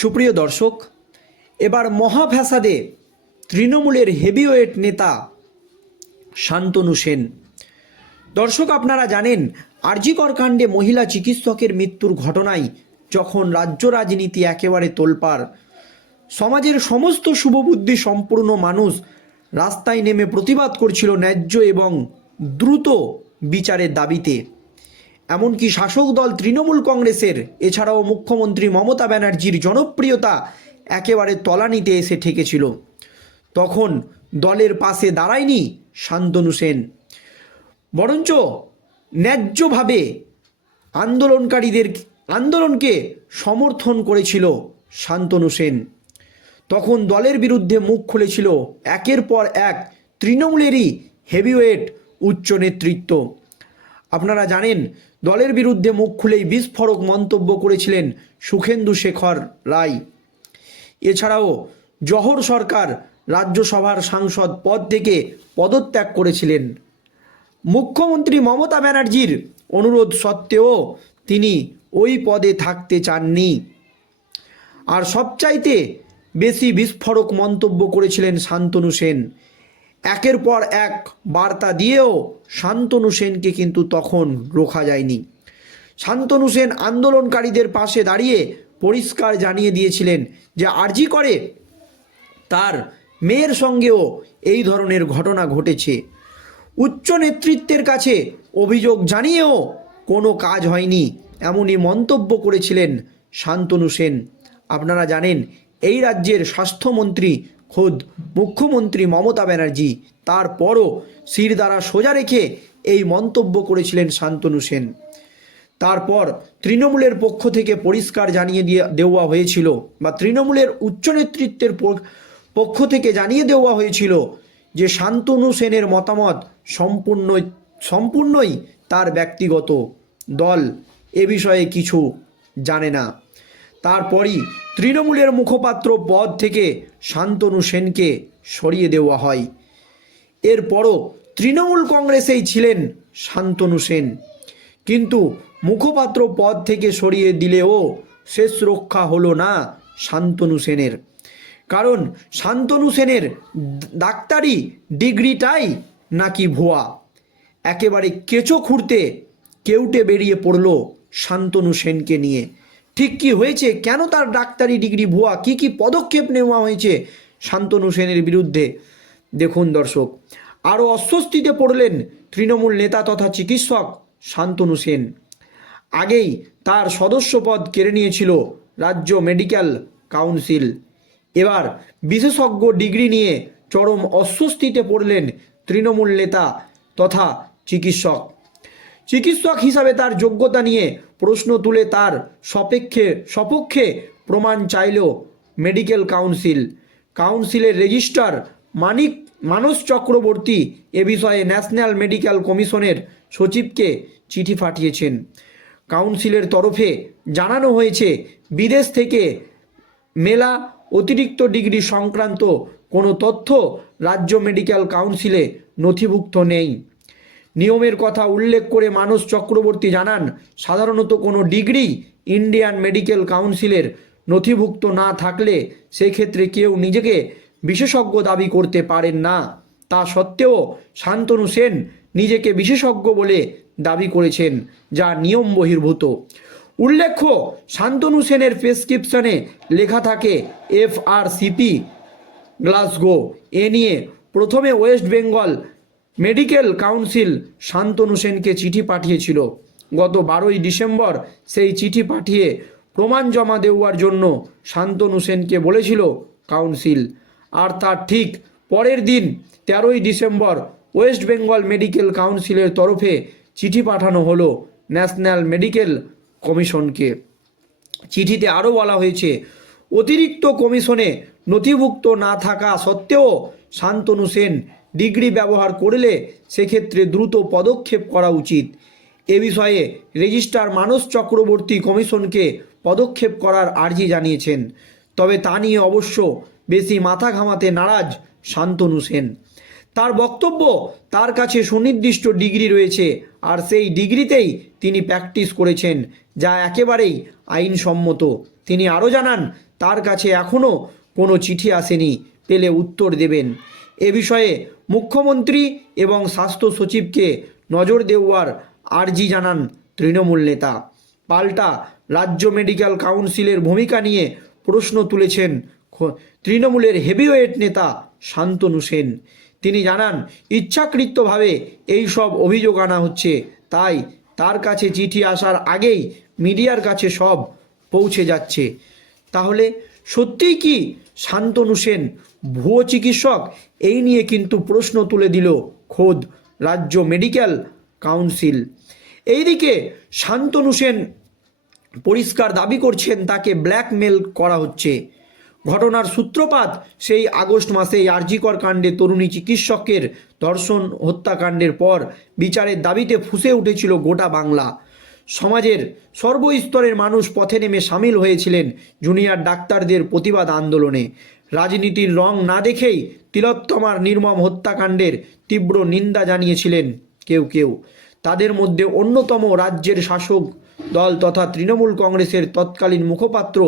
সুপ্রিয় দর্শক, এবার মহাফ্যাসাদে তৃণমূলের হেভিওয়েট নেতা শান্তনু সেন। দর্শক, আপনারা জানেন, আরজিকর কাণ্ডে মহিলা চিকিৎসকের মৃত্যুর ঘটনায় যখন রাজ্য রাজনীতি একেবারে তোলপাড়, সমাজের সমস্ত শুভবুদ্ধি সম্পূর্ণ মানুষ রাস্তায় নেমে প্রতিবাদ করছিল ন্যায্য এবং দ্রুত বিচারের দাবিতে। এমনকি শাসক দল তৃণমূল কংগ্রেসের, এছাড়াও মুখ্যমন্ত্রী মমতা ব্যানার্জির জনপ্রিয়তা একেবারে তলানিতে এসে ঠেকেছিল। তখন দলের পাশে দাঁড়ায়নি শান্তনু সেন। বরঞ্চ ন্যায্যভাবে আন্দোলনকারীদের, আন্দোলনকে সমর্থন করেছিল শান্তনু সেন। তখন দলের বিরুদ্ধে মুখ খুলেছিল একের পর এক তৃণমূলেরই হেভিওয়েট উচ্চ নেতৃত্ব। আপনারা জানেন দলের বিরুদ্ধে মুখ খুলেই বিস্ফোরক মন্তব্য করেছিলেন সুখেন্দু শেখর রায়। এছাড়াও জহর সরকার রাজ্যসভার সাংসদ পদ থেকে পদত্যাগ করেছিলেন। মুখ্যমন্ত্রী মমতা ব্যানার্জির অনুরোধ সত্ত্বেও তিনি ওই পদে থাকতে চাননি। আর সবচাইতে বেশি বিস্ফোরক মন্তব্য করেছিলেন শান্তনু সেন। একের পর এক বার্তা দিয়েও শান্তনু সেনকে কিন্তু তখন রোখা যায়নি। শান্তনু সেন আন্দোলনকারীদের পাশে দাঁড়িয়ে পরিষ্কার জানিয়ে দিয়েছিলেন যে আর্জি করে তার মেয়ের সঙ্গেও এই ধরনের ঘটনা ঘটেছে। উচ্চ নেতৃত্বের কাছে অভিযোগ জানিয়েও কোনো কাজ হয়নি এমনই মন্তব্য করেছিলেন শান্তনু সেন। আপনারা জানেন, এই রাজ্যের স্বাস্থ্যমন্ত্রী খোদ মুখ্যমন্ত্রী মমতা ব্যানার্জি। তারপরও শির দ্বারা সোজা রেখে এই মন্তব্য করেছিলেন শান্তনু সেন। তারপর তৃণমূলের পক্ষ থেকে পরিষ্কার জানিয়ে দিয়ে দেওয়া হয়েছিল বা তৃণমূলের উচ্চ নেতৃত্বের পক্ষ থেকে জানিয়ে দেওয়া হয়েছিল যে শান্তনু সেনের মতামত সম্পূর্ণ সম্পূর্ণই তার ব্যক্তিগত। দল এ বিষয়ে কিছু জানে না। তারপরই তৃণমূলের মুখপাত্র পদ থেকে শান্তনু সেনকে সরিয়ে দেওয়া হয়। এরপরও তৃণমূল কংগ্রেসেই ছিলেন শান্তনু সেন। কিন্তু মুখপাত্র পদ থেকে সরিয়ে দিলেও শেষ রক্ষা হলো না শান্তনু সেনের। কারণ শান্তনু সেনের ডাক্তারি ডিগ্রিটাই নাকি ভুয়া। একেবারে কেঁচো খুঁড়তে কেউটে বেরিয়ে পড়ল শান্তনু সেনকে নিয়ে। ঠিক কি হয়েছে? কেন তার ডাক্তারি ডিগ্রি ভুয়া? কি কি পদক্ষেপ নেওয়া হয়েছে? শান্তনু সেনের বিরুদ্ধে। দেখুন দর্শক, আরও অস্বস্তিতে পড়লেন তৃণমূল নেতা তথা চিকিৎসক শান্তনু সেন। আগেই তার সদস্যপদ কেড়ে নিয়েছিল রাজ্য মেডিকেল কাউন্সিল। এবার বিশেষজ্ঞ ডিগ্রি নিয়ে চরম অস্বস্তিতে পড়লেন তৃণমূল নেতা তথা চিকিৎসক। চিকিৎসক হিসাবে তার যোগ্যতা নিয়ে প্রশ্ন তুলে তার সপেক্ষে, সপক্ষে প্রমাণ চাইল মেডিকেল কাউন্সিল। কাউন্সিলের রেজিস্ট্রার মানিক মানস চক্রবর্তী এ বিষয়ে ন্যাশনাল মেডিকেল কমিশনের সচিবকে চিঠি পাঠিয়েছেন। কাউন্সিলের তরফে জানানো হয়েছে, বিদেশ থেকে মেলা অতিরিক্ত ডিগ্রি সংক্রান্ত কোনো তথ্য রাজ্য মেডিকেল কাউন্সিলে নথিভুক্ত নেই। নিয়মের কথা উল্লেখ করে মানস চক্রবর্তী জানান, সাধারণত কোনো ডিগ্রি ইন্ডিয়ান মেডিকেল কাউন্সিলের নথিভুক্ত না থাকলে সেক্ষেত্রে কেউ নিজেকে বিশেষজ্ঞ দাবি করতে পারেন না। তা সত্ত্বেও শান্তনু সেন নিজেকে বিশেষজ্ঞ বলে দাবি করেছেন, যা নিয়ম বহির্ভূত। উল্লেখ্য, শান্তনু সেনের প্রেসক্রিপশনে লেখা থাকে এফ আর সিপি গ্লাসগো, এ নিয়ে প্রথমে West Bengal medical council Shantanu সেনকে চিঠি পাঠিয়েছিল। গত বারোই ডিসেম্বর সেই চিঠি পাঠিয়ে প্রমাণ জমা দেওয়ার জন্য শান্তনু সেনকে বলেছিল কাউন্সিল। আর তার ঠিক পরের দিন তেরোই ডিসেম্বর ওয়েস্ট বেঙ্গল মেডিকেল কাউন্সিলের তরফে চিঠি পাঠানো হলো ন্যাশনাল মেডিকেল কমিশনকে। চিঠিতে আরও বলা হয়েছে, অতিরিক্ত কমিশনে নথিভুক্ত না থাকা সত্ত্বেও শান্তনু সেন ডিগ্রি ব্যবহার করলে সেক্ষেত্রে দ্রুত পদক্ষেপ করা উচিত। এ বিষয়ে রেজিস্ট্রার মানস চক্রবর্তী কমিশনকে পদক্ষেপ করার আর্জি জানিয়েছেন। তবে তা নিয়ে অবশ্য বেশি মাথা ঘামাতে নারাজ শান্তনু সেন। তার বক্তব্য তার কাছে সুনির্দিষ্ট ডিগ্রি রয়েছে আর সেই ডিগ্রিতেই তিনি প্র্যাকটিস করেছেন, যা একেবারেই আইনসম্মত। তিনি আরও জানান, তার কাছে এখনও কোনো চিঠি আসেনি, পেলে উত্তর দেবেন। এ বিষয়ে মুখ্যমন্ত্রী এবং স্বাস্থ্য সচিবকে নজর দেওয়ার আর্জি জানান তৃণমূল নেতা। পাল্টা রাজ্য মেডিকেল কাউন্সিলের ভূমিকা নিয়ে প্রশ্ন তুলেছেন তৃণমূলের হেভিওয়েট নেতা শান্তনু সেন। তিনি জানান, ইচ্ছাকৃতভাবে এই সব অভিযোগ আনা হচ্ছে, তাই তার কাছে চিঠি আসার আগেই মিডিয়ার কাছে সব পৌঁছে যাচ্ছে। তাহলে সত্যিই কি শান্তনু সেন ভুয়ো চিকিৎসক এই নিয়ে কিন্তু প্রশ্ন তুলে দিল খোদ রাজ্য মেডিকেল কাউন্সিল। এইদিকে শান্তনু সেন পরিষ্কার দাবি করছেন তাকে ব্ল্যাকমেল করা হচ্ছে। ঘটনার সূত্রপাত সেই আগস্ট মাসে আরজিকর কাণ্ডে তরুণী চিকিৎসকের ধর্ষণ হত্যাকাণ্ডের পর বিচারের দাবিতে ফুসে উঠেছিল গোটা বাংলা। সমাজের সর্বস্তরের মানুষ পথে নেমে সামিল হয়েছিলেন জুনিয়র ডাক্তারদের প্রতিবাদ আন্দোলনে। রাজনীতির রং না দেখেই তিলোত্তমার নির্মম হত্যাকাণ্ডের তীব্র নিন্দা জানিয়েছিলেন কেউ কেউ। তাদের মধ্যে অন্যতম রাজ্যের শাসক দল তথা তৃণমূল কংগ্রেসের তৎকালীন মুখপাত্র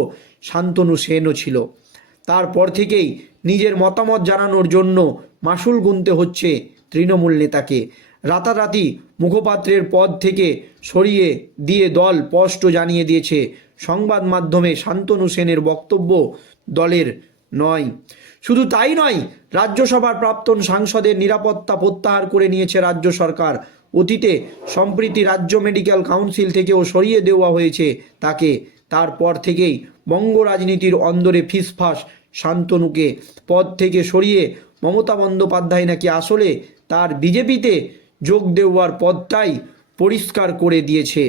শান্তনু সেনও ছিল। তারপর থেকেই নিজের মতামত জানানোর জন্য মাসুল গুনতে হচ্ছে তৃণমূল নেতাকে। রাতারাতি মুখপাত্রের পদ থেকে সরিয়ে দিয়ে দল স্পষ্ট জানিয়ে দিয়েছে। সংবাদ মাধ্যমে শান্তনু সেনের বক্তব্য দলের নয়। শুধু তাই নয়, রাজ্যসভার প্রাক্তন সাংসদের নিরাপত্তা প্রত্যাহার করে নিয়েছে রাজ্য সরকার। অতীতে সম্প্রীতি রাজ্য মেডিকেল কাউন্সিল থেকেও সরিয়ে দেওয়া হয়েছে তাকে। তারপর থেকেই বঙ্গ রাজনীতির অন্দরে ফিসফাস শান্তনুকে। পদ থেকে সরিয়ে মমতা বন্দ্যোপাধ্যায় নাকি আসলে তার বিজেপিতে যোগ দেওয়ার পদটাই পরিষ্কার করে দিয়েছে।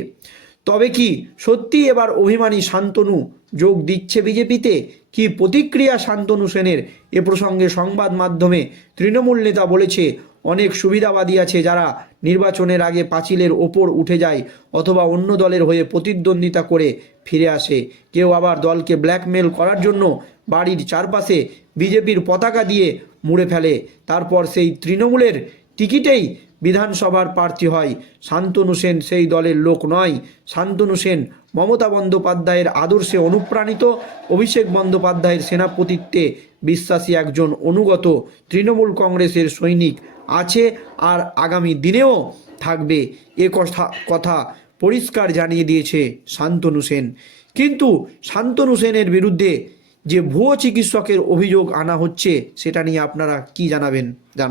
তবে কি সত্যি এবার অভিমানী শান্তনু যোগ দিচ্ছে বিজেপিতে? কি প্রতিক্রিয়া শান্তনু সেনের? এ প্রসঙ্গে সংবাদ মাধ্যমে তৃণমূল নেতা বলেছে, অনেক সুবিধাবাদী আছে যারা নির্বাচনের আগে পাঁচিলের ওপর উঠে যায় অথবা অন্য দলের হয়ে প্রতিদ্বন্দ্বিতা করে ফিরে আসে। কেউ আবার দলকে ব্ল্যাকমেল করার জন্য বাড়ির চারপাশে বিজেপির পতাকা দিয়ে মুড়ে ফেলে। তারপর সেই তৃণমূলের টিকিটেই বিধানসভার প্রার্থী হয়। শান্তনু সেন সেই দলের লোক নয়। শান্তনু সেন মমতা বন্দ্যোপাধ্যায়ের আদর্শে অনুপ্রাণিত। অভিষেক বন্দ্যোপাধ্যায়ের সেনাপতিত্বে বিশ্বাসী একজন অনুগত। তৃণমূল কংগ্রেসের সৈনিক আছে আর আগামী দিনেও থাকবে। এ কথা কথা পরিষ্কার জানিয়ে দিয়েছে শান্তনু সেন। কিন্তু শান্তনু সেনের বিরুদ্ধে যে ভুয়ো চিকিৎসকের অভিযোগ আনা হচ্ছে, সেটা নিয়ে আপনারা কি জানাবেন? জানা